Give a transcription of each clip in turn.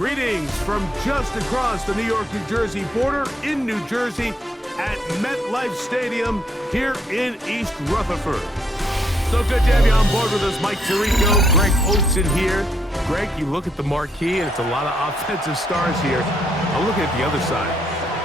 Greetings from just across the New York-New Jersey border in New Jersey at MetLife Stadium here in East Rutherford. So good to have you on board with us. Mike Tirico, Greg Oates in here. Greg, you look at the marquee, and it's a lot of offensive stars here. I'm looking at the other side.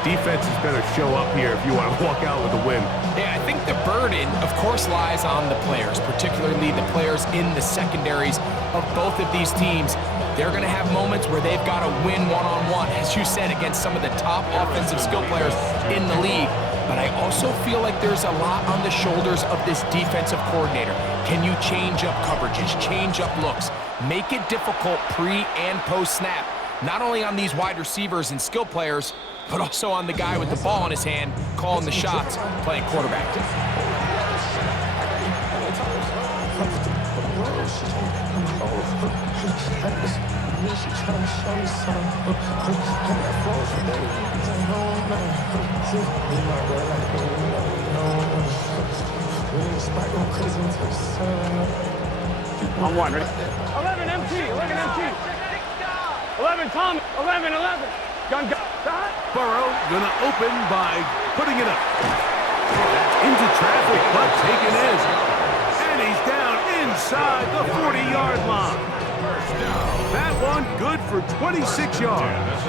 Defenses better show up here if you want to walk out with a win. Yeah, I think the burden, of course, lies on the players, particularly the players in the secondaries of both of these teams. They're going to have moments where they've got to win one-on-one, as you said, against some of the top offensive skill players in the league. But I also feel like there's a lot on the shoulders of this defensive coordinator. Can you change up coverages, change up looks, make it difficult pre- and post-snap, not only on these wide receivers and skill players, but also on the guy with the ball in his hand, calling the shots, playing quarterback. On one, ready? 11 MT, 11 MT. 11 Tom, 11. Gun. Burrow gonna open by putting it up. Into traffic, but taken in. And he's down inside the 40-yard line. That one good for 26 yards.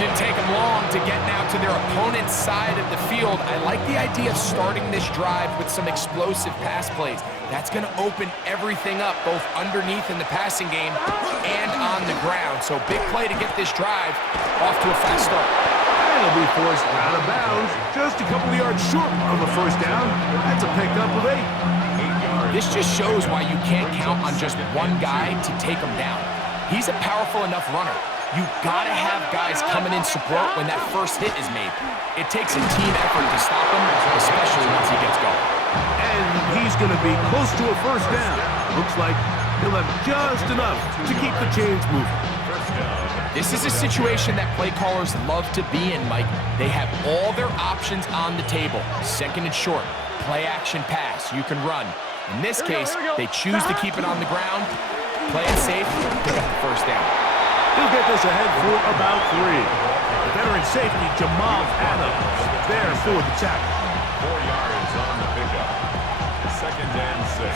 Didn't take them long to get now to their opponent's side of the field. I like the idea of starting this drive with some explosive pass plays. That's going to open everything up, both underneath in the passing game and on the ground. So big play to get this drive off to a fast start. And it'll be forced out of bounds, just a couple of yards short of a first down. That's a pickup of 8. This just shows why you can't count on just one guy to take him down. He's a powerful enough runner. You gotta have guys coming in support when that first hit is made. It takes a team effort to stop him, especially once he gets going. And he's gonna be close to a first down. Looks like he'll have just enough to keep the chains moving. This is a situation that play callers love to be in, Mike. They have all their options on the table. Second and short, play action pass, you can run. In this case, they choose to keep it on the ground, play it safe, pick up the first down. He'll get this ahead for about 3. The veteran safety, Jamal Adams, there for the tackle. 4 yards on the pickup.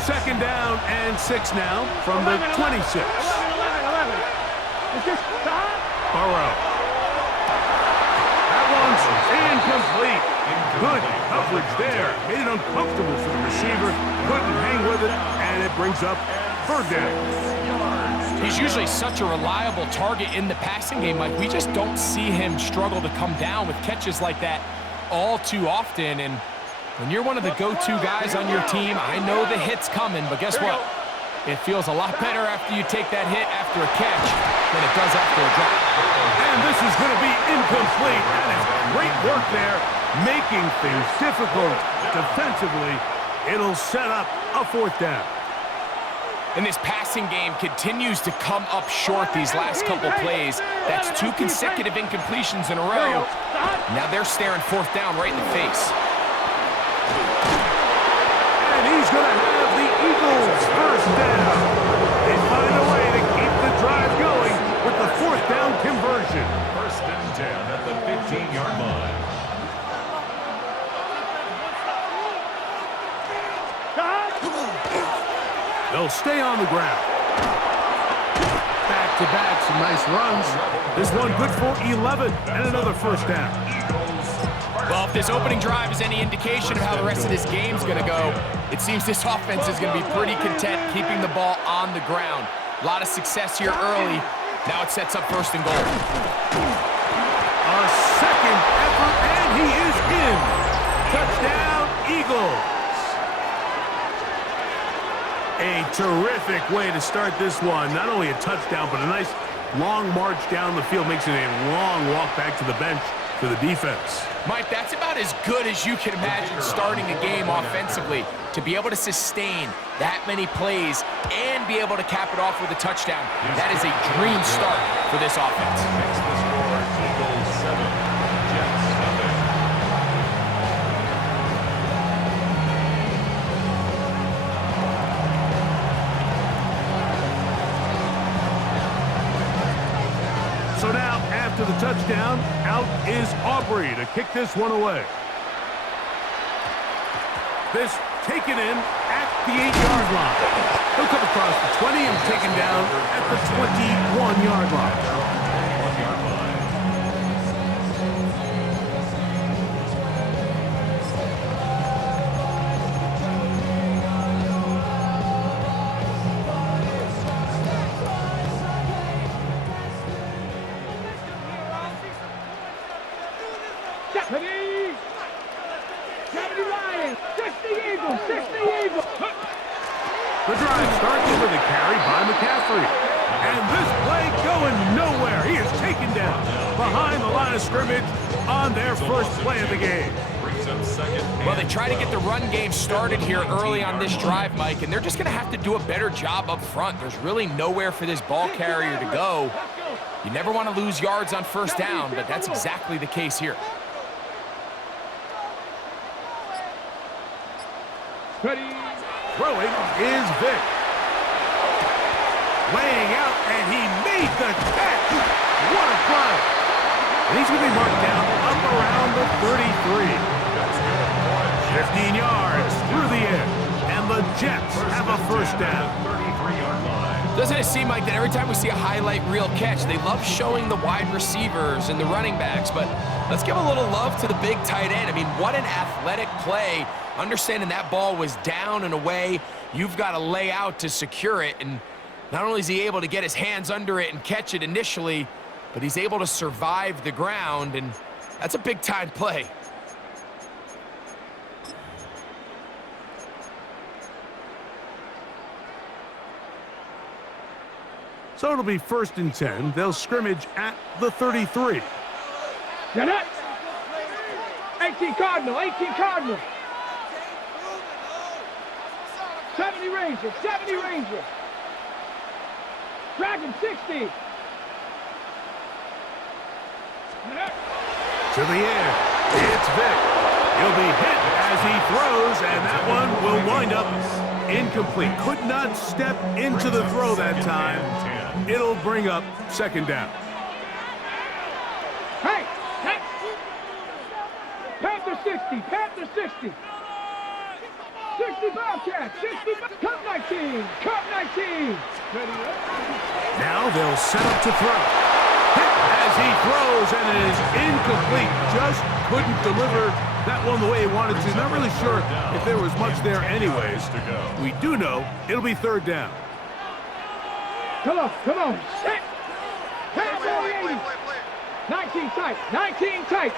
Second down and 6 now from the 26. 11. Burrow. That one's incomplete. Good coverage there. Made it uncomfortable for the receiver. Couldn't hang with it, and it brings up third down. He's usually such a reliable target in the passing game, Mike. We just don't see him struggle to come down with catches like that all too often. And when you're one of the go-to guys on your team, I know the hit's coming, but guess what? It feels a lot better after you take that hit after a catch than it does after a drop. And this is going to be incomplete. That is great work there, making things difficult defensively. It'll set up a fourth down. And this passing game continues to come up short these last couple plays. That's 2 consecutive incompletions in a row. Now they're staring fourth down right in the face. And he's going to have the Eagles first down. They find a way to keep the drive going with the fourth down conversion. First and 10 at the 15-yard line. They'll stay on the ground. Back-to-back, some nice runs. This one good for 11 and another first down. Well, if this opening drive is any indication of how the rest of this game's going to go, it seems this offense is going to be pretty content keeping the ball on the ground. A lot of success here early. Now it sets up first and goal. A second effort, and he is in. Touchdown, Eagles. A terrific way to start this one. Not only a touchdown, but a nice long march down the field. Makes it a long walk back to the bench for the defense. Mike, that's about as good as you can imagine starting a game offensively. To be able to sustain that many plays and be able to cap it off with a touchdown, that is a dream start for this offense. Makes the score Eagles 7, Jets nothing. to the touchdown. Out is Aubrey to kick this one away. This taken in at the 8-yard line. He'll come across the 20 and taken down at the 21-yard line. The drive starts with a carry by McCaffrey. And this play going nowhere. He is taken down behind the line of scrimmage on their first play of the game. Well, they try to get the run game started here early on this drive, Mike, and they're just going to have to do a better job up front. There's really nowhere for this ball carrier to go. You never want to lose yards on first down, but that's exactly the case here. Throwing is Vic. Laying out, and he made the catch. What a play. And he's going to be marked down up around the 33. 15 yards through the air, and the Jets have a first down. Doesn't it seem like that every time we see a highlight reel catch, they love showing the wide receivers and the running backs, but let's give a little love to the big tight end. I mean, what an athletic play. Understanding that ball was down and away, you've got to lay out to secure it, and not only is he able to get his hands under it and catch it initially, but he's able to survive the ground, and that's a big-time play. So it'll be 1st and 10. They'll scrimmage at the 33. Get it! 18 Cardinal, 18 Cardinal. 70 Ranger, 70 Ranger. Dragon 60. To the air, it's Vic. He'll be hit as he throws, and that one will wind up incomplete. Could not step into the throw that time. It'll bring up 2nd down. Hey, hey. Panther 60, Panther 60. 60 Bobcats, 60, Cup 19, Cup 19. Now they'll set up to throw. Hit as he throws, and it is incomplete. Just couldn't deliver that one the way he wanted to. Not really sure if there was much there anyways. We do know it'll be 3rd down. Come on, come on. Set. Cowboy 80. 19 tight, 19 tight.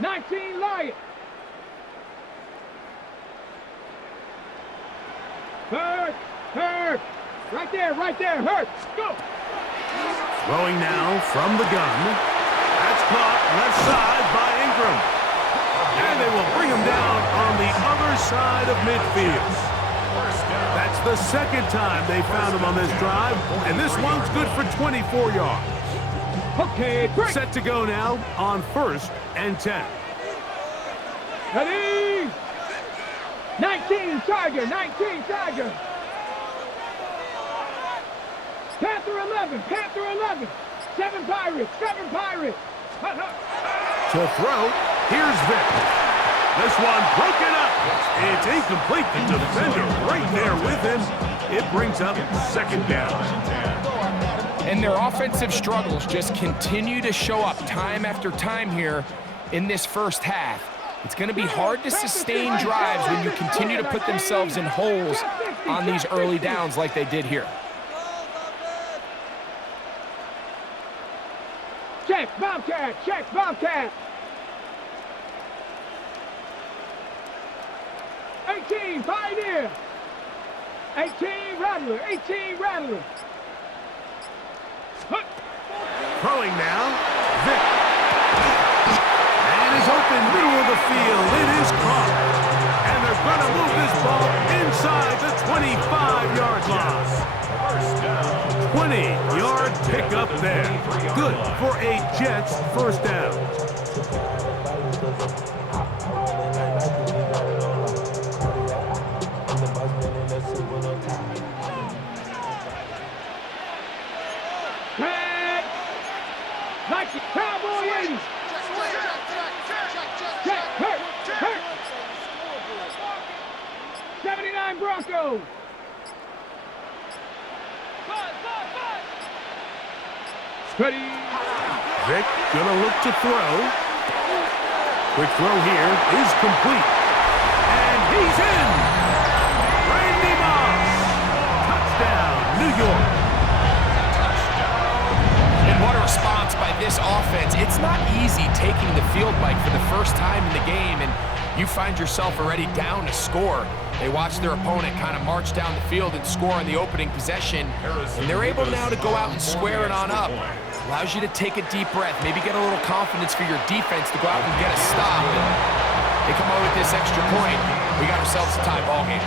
19 Lion. Hurt. Right there, Hurt. Go. Throwing now from the gun. That's caught left side by Ingram. And they will bring him down on the other side of midfield. That's the 2nd time they found him on this drive, and this one's good for 24 yards. Okay, break. Set to go now on 1st and 10. Ready? 19 Tiger, 19 Tiger. Panther 11, Panther 11. 7 Pirates, 7 Pirates. To throw, here's Vic. This one broken up. It's incomplete. The defender right there with him. It brings up 2nd down. And their offensive struggles just continue to show up time after time here in this first half. It's going to be hard to sustain drives when you continue to put themselves in holes on these early downs like they did here. Check, Bobcat, check, Bobcat. 18, Pioneer. 18, Rattler, 18, Rattler. Throwing now, Vic. And is open middle of the field. It is caught. And they're going to move this ball inside the 25-yard line. 20-yard pickup there. Good for a Jets first down. move. Ready. Vic gonna look to throw. Quick throw here is complete. And he's in! Randy Moss! Touchdown, New York! And what a response by this offense. It's not easy taking the field, Mike, for the first time in the game, and you find yourself already down a score. They watch their opponent kind of march down the field and score on the opening possession, and they're able now to go out and square it on up. Allows you to take a deep breath, maybe get a little confidence for your defense to go out and get a stop. And they come out with this extra point. We got ourselves a tie ball game.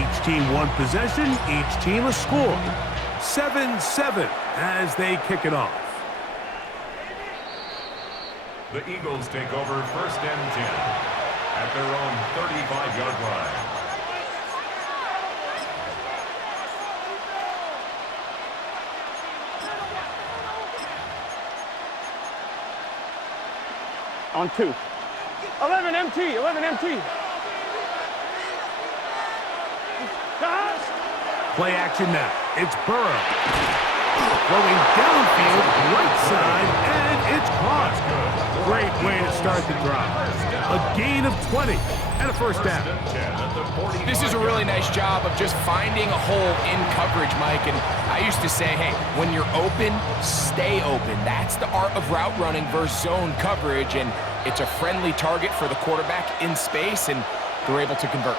Each team one possession, each team a score. 7-7 as they kick it off. The Eagles take over 1st and 10 at their own 35-yard line. On 2. 11 MT, 11 MT. Play action now. It's Burrow. Throwing downfield, right side, and it's caught. Great way to start the drive. A gain of 20 and a first down. This is a really nice job of just finding a hole in coverage, Mike. And I used to say, hey, when you're open, stay open. That's the art of route running versus zone coverage. And it's a friendly target for the quarterback in space, and they're able to convert.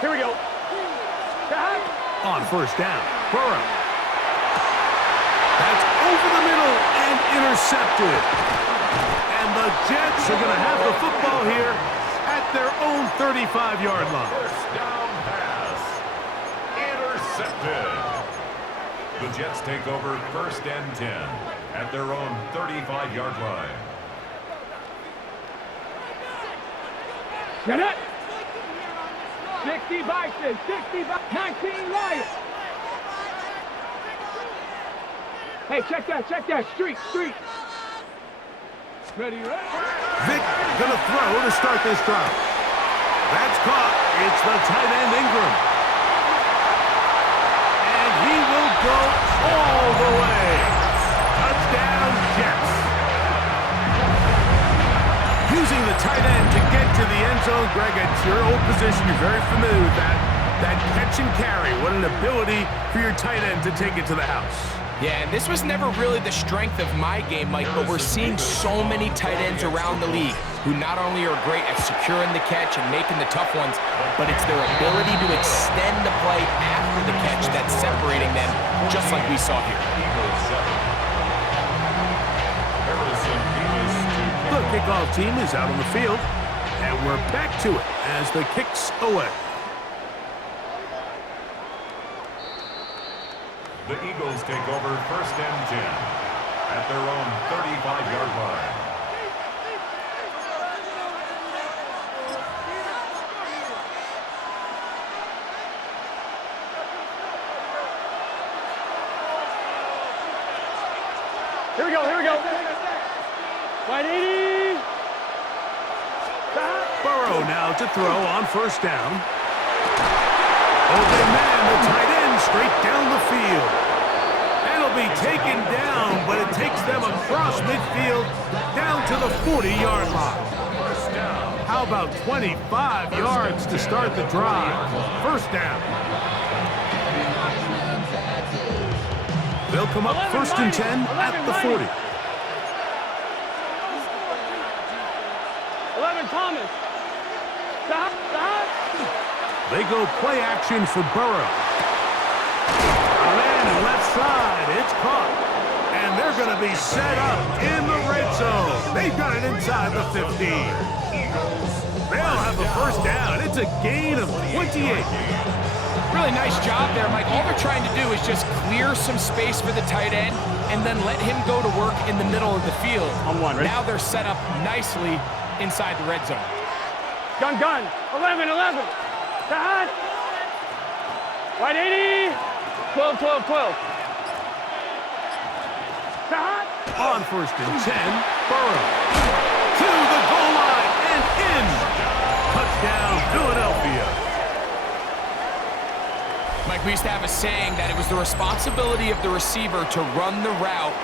Here we go. On first down, Burrow. That's over the middle and intercepted. And the Jets are going to have the football here at their own 35-yard line. First down pass. Intercepted. The Jets take over 1st and 10 at their own 35-yard line. Get it. 60 Bison, 60 by 19 Lions. Hey, check that. Street. Ready. Vic going to throw to start this drive. That's caught. It's the tight end Ingram. And he will go all the way. Touchdown, Jets. Using the tight end to get to the end zone. Greg, it's your old position. You're very familiar with that. That catch and carry. What an ability for your tight end to take it to the house. Yeah, and this was never really the strength of my game, Mike, but we're seeing so many tight ends around the league who not only are great at securing the catch and making the tough ones, but it's their ability to extend the play after the catch that's separating them, just like we saw here. The kickoff team is out on the field, and we're back to it as the kick's away. The Eagles take over 1st and 10 at their own 35-yard line. Here we go. 180. Burrow now to throw on first down. Open man, the tight end, straight down the field. And it'll be taken down, but it takes them across midfield down to the 40-yard line. How about 25 yards to start the drive? First down. They'll come up 1st and 10 at the 40. 11 Thomas. They go play action for Burrow. Man, left side, it's caught. And they're going to be set up in the red zone. They've got it inside the 15. They'll have a first down. It's a gain of 28. Really nice job there, Mike. All they're trying to do is just clear some space for the tight end and then let him go to work in the middle of the field. On one, ready? Now they're set up nicely inside the red zone. Gun. 11. The hot. Wide 80. 12. The hot. On first and 10, Burrow. To the goal line and in. Touchdown, Philadelphia. Mike, we used to have a saying that it was the responsibility of the receiver to run the route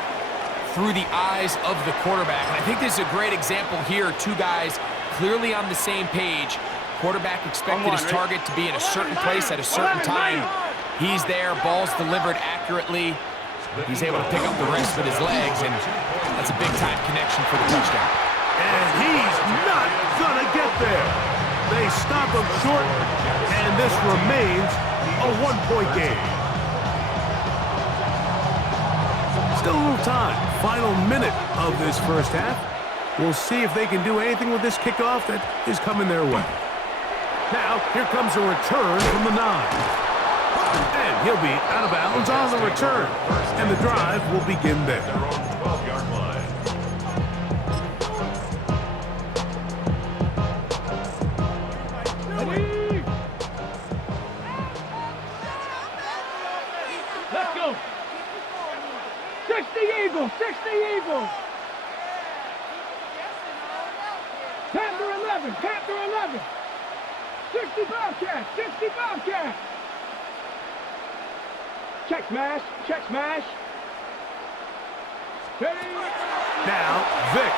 through the eyes of the quarterback. And I think this is a great example here. Two guys clearly on the same page. Quarterback expected his target to be in a certain place at a certain time. He's there, ball's delivered accurately. He's able to pick up the rest with his legs, and that's a big-time connection for the touchdown. And he's not gonna get there. They stop him short, and this remains a one-point game. Still a little time. Final minute of this first half. We'll see if they can do anything with this kickoff that is coming their way. Now, here comes a return from the 9. And he'll be out of bounds on the return. And the drive will begin there. Their own 12-yard line. Let's go. 60 Eagles. Panther 11. 60 Bobcats. Check smash. Ready? Now, Vic